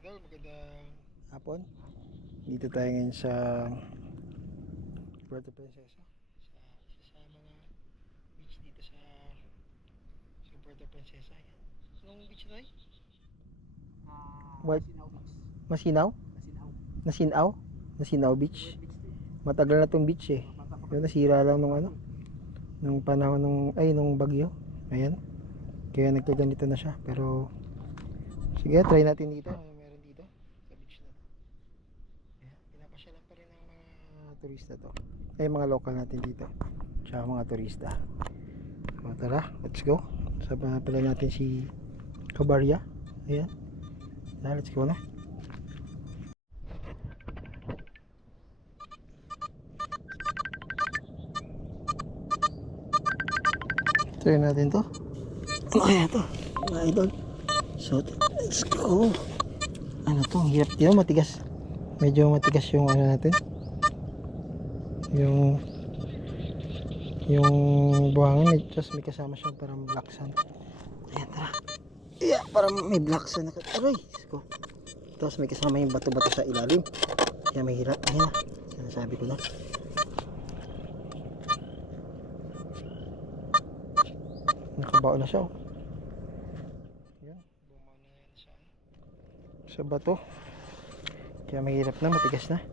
idol, magandang hapon. Dito tayo ngayon sa Puerto Princesa. isa sa mga beach dito sa Puerto Princesa. Yan. Anong beach na tayo? White Masinaw Beach. Masinaw? Masinaw. Nasinaw? Nasinaw Beach. Wet beach to eh. Matagal na tong beach eh. Yun, nasira lang nung nung panahon nung bagyo. Ayan. Kaya nagkaganito na siya. Pero sige, try natin dito. Ano meron dito sa beach na to. Ayan, pinapasyalan pa rin ng mga turista to. Ay, mga local natin dito. Tsaka mga turista. So, tara, let's go. Sabahan pala natin si Cabarria. Ayan. Let's go na. Try natin to. Ano kaya to? Mga idol. So, let's go. Ano to? Ang hirap dito. Matigas. Medyo matigas yung ano natin. Yung buhangin. Just may kasama siya parang black sand. Ayan, tara. Yeah, parang may black sand. Aray. Let's go. Tapos may kasama yung bato-bato sa ilalim. Kaya may hirap. Ayan na. Sinasabi ko na. Nakabao na siya. Yan. Bumaw na yan Sa bato. Kaya mahirap na, matigas na.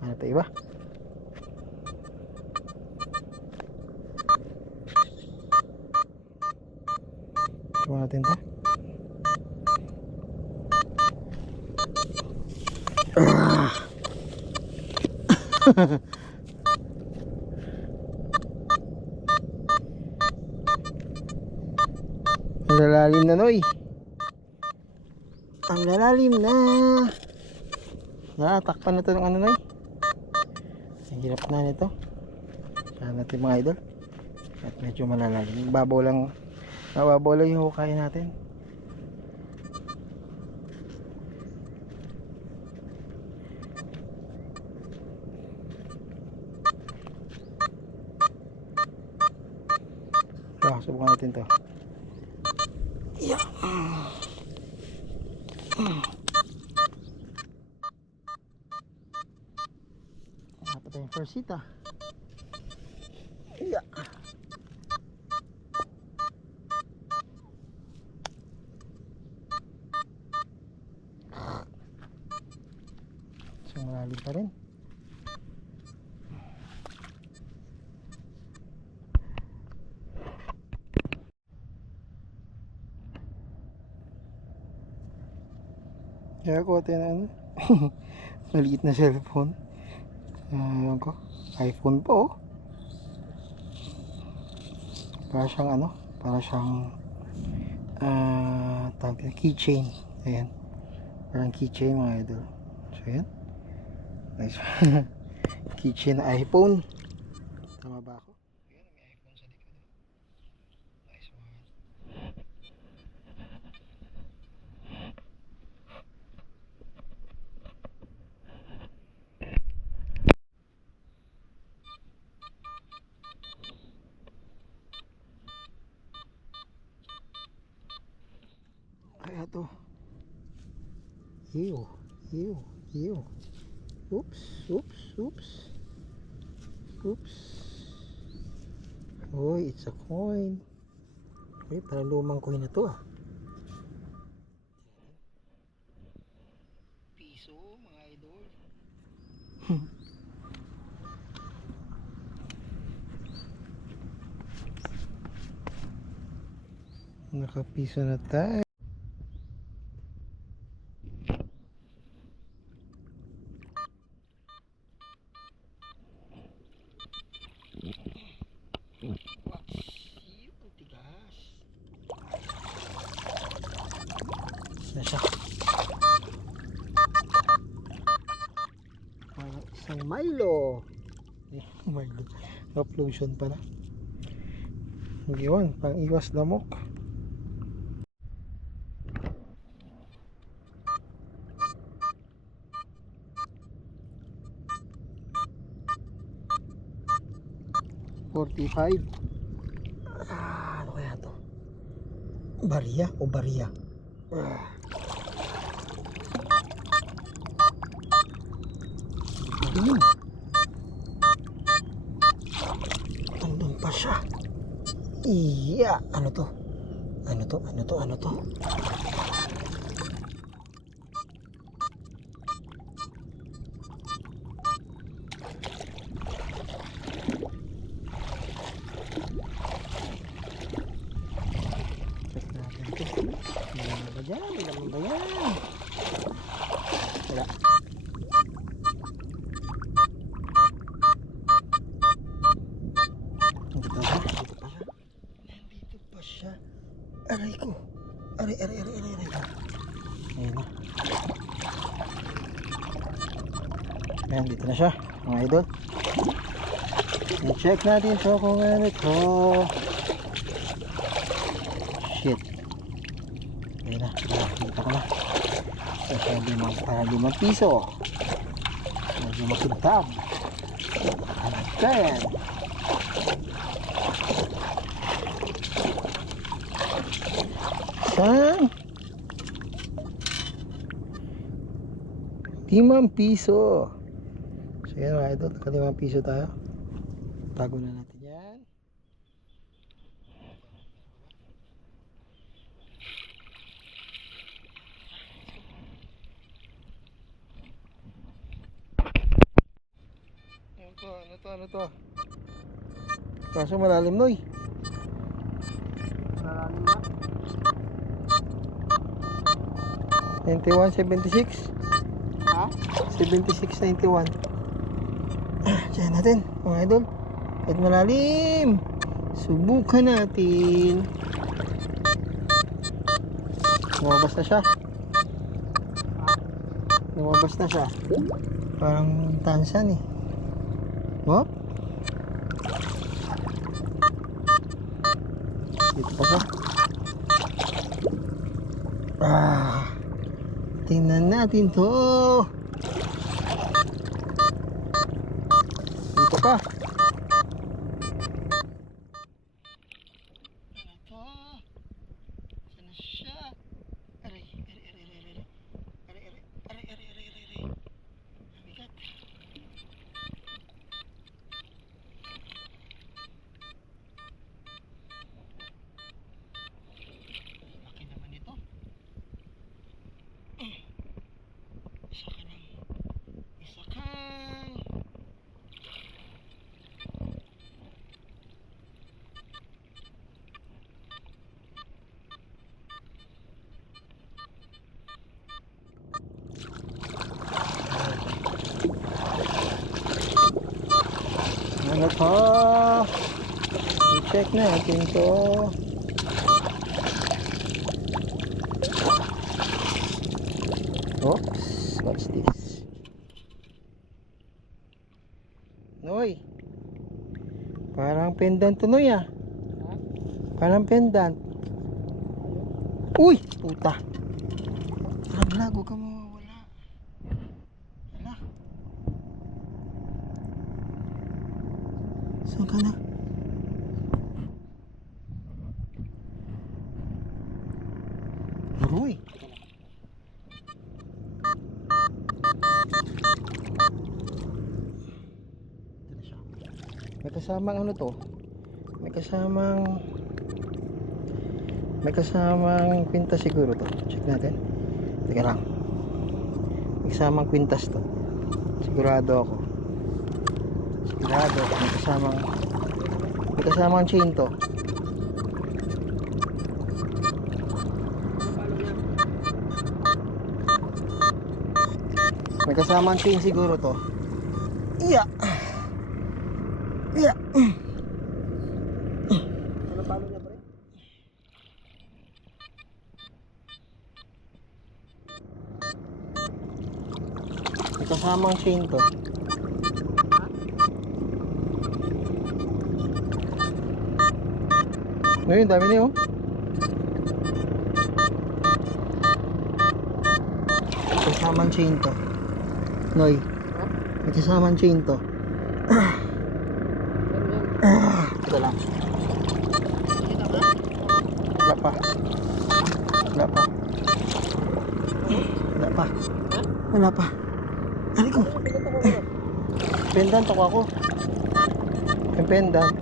Ano pa iba? Subukan natin to. Ang lalalim na, Noy. Ang lalalim na. Nakatakpan na to ng ano, Noy. Ang hirap na nito. Saan natin mga idol. At medyo malalalim. Mababaw lang yung hukay natin. So, subukan natin to. Yeah. Dapat tayong first hit ah. Yeah. So malalim pa rin. Kaya ko tayo na ano. Maliit na cellphone. Ayan ko. iPhone po. Oh. Para siyang ano. Para siyang tawag na keychain. Ayan. Parang keychain mga idol. So ayan. Nice. Keychain na iPhone. Tama ba ako? Ayan, may iPhone sa likod. Nice one. Kaya to. Ew. Ew. Ew. Oops. Oops. Oops. Oops. Oy, it's a coin. Uy, parang lumang coin na to ah. Piso, mga idol. Nakapiso na tayo. Ang tigas. Na siya. Isang Milo. Milo. Uplosion pala. Yun, pang iwas lamok. $45. Ano kaya to? Barya o Barya? Andun pa siya. Iya, ano to? Ano to? Ano to? Ano to? Check natin to. May laman ba dyan? May laman ba yan? Wala. Dito pa siya. Dito pa siya. Nandito pa siya. Aray ko. Aray. Ayan na. Ayan, dito na siya. Mga idol. I-check natin to kung ano ito. Shit. Ayan na. Dito ko na. Para 5 piso. Medyo makintab. Ayan. Saan? 5 piso. So yan mga idol, naka 5 piso tayo. Tago na natin yan. Ano to? Kaso malalim noy. Malalim na. 91.76. Ha? 76.91. Diyan natin mga idol. Kahit malalim, subukan natin. Lumabas na siya. Lumabas na siya. Parang tansan eh. Oh? Dito pa siya. Tingnan natin to. Dito pa. Ano to? Saan na siya? Aray. Mabigat. Laki naman ito. Isa ka. Ano to? I-check natin to. Oops, what's this? Noy, parang pendant to Noy ah. Parang pendant. Uy, puta. Wala, huwag ka mawawala. Wala. Saan ka na? Uy. May kasamang ano to? May kasamang kwintas siguro to. Check natin. Teka lang. May kasamang kwintas to. Sigurado ako. May kasamang chain to. May kasamang chain siguro to. Iya. Iya. Ano palo niya, pre? May kasamang chain to. Ngayon, dami niyo. May kasamang chain to. Noy. May kasamang chain to. Ito lang. Wala pa. Wala pa. Ari ko. Pendant ako. Yung pendant.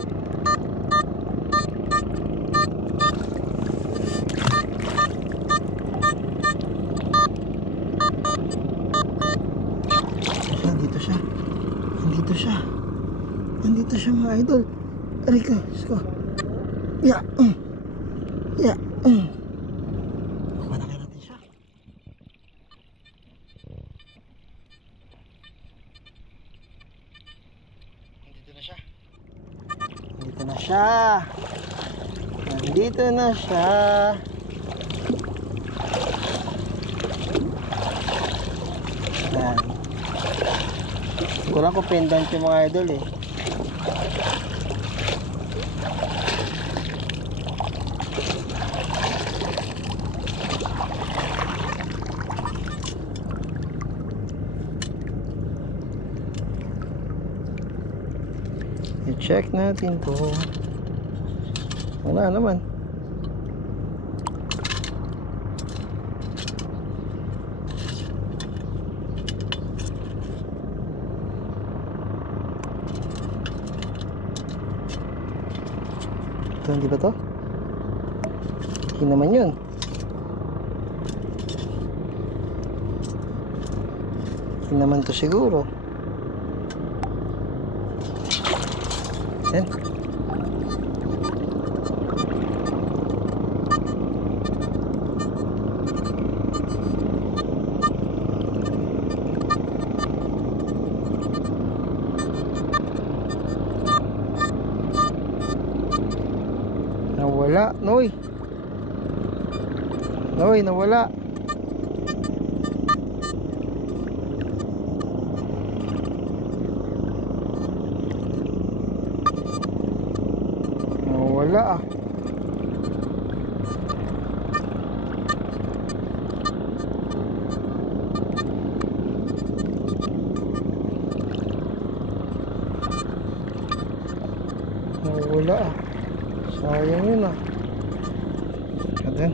Nandito siya. Nandito siya. Nandito siya mga idol. Aray ka. Sko. Ya. Ya. Kumanakay natin siya. Nandito na siya. Nandito na siya. Nandito na siya. Yan. Kulang ko pendant yung mga idol eh. I-check natin to. Wala naman. Ito, hindi ba to? Hindi naman yun. Hindi naman to siguro. Yan. Nawala, Noy. Noy, nawala. Nawala ah. Nawala ah. Sayang yun ah. Ayan.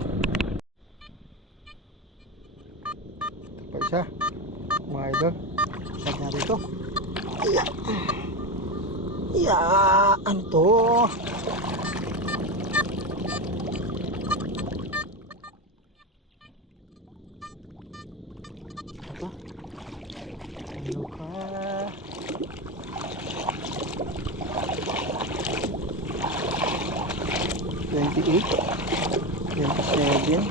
Ito pa isa. Mga idol. Check natin ito. Iya. Iya. Ano to? Ito. Ano ka? $28, $27.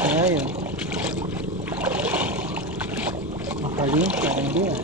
Kaya yun. Makalim, parang di ah.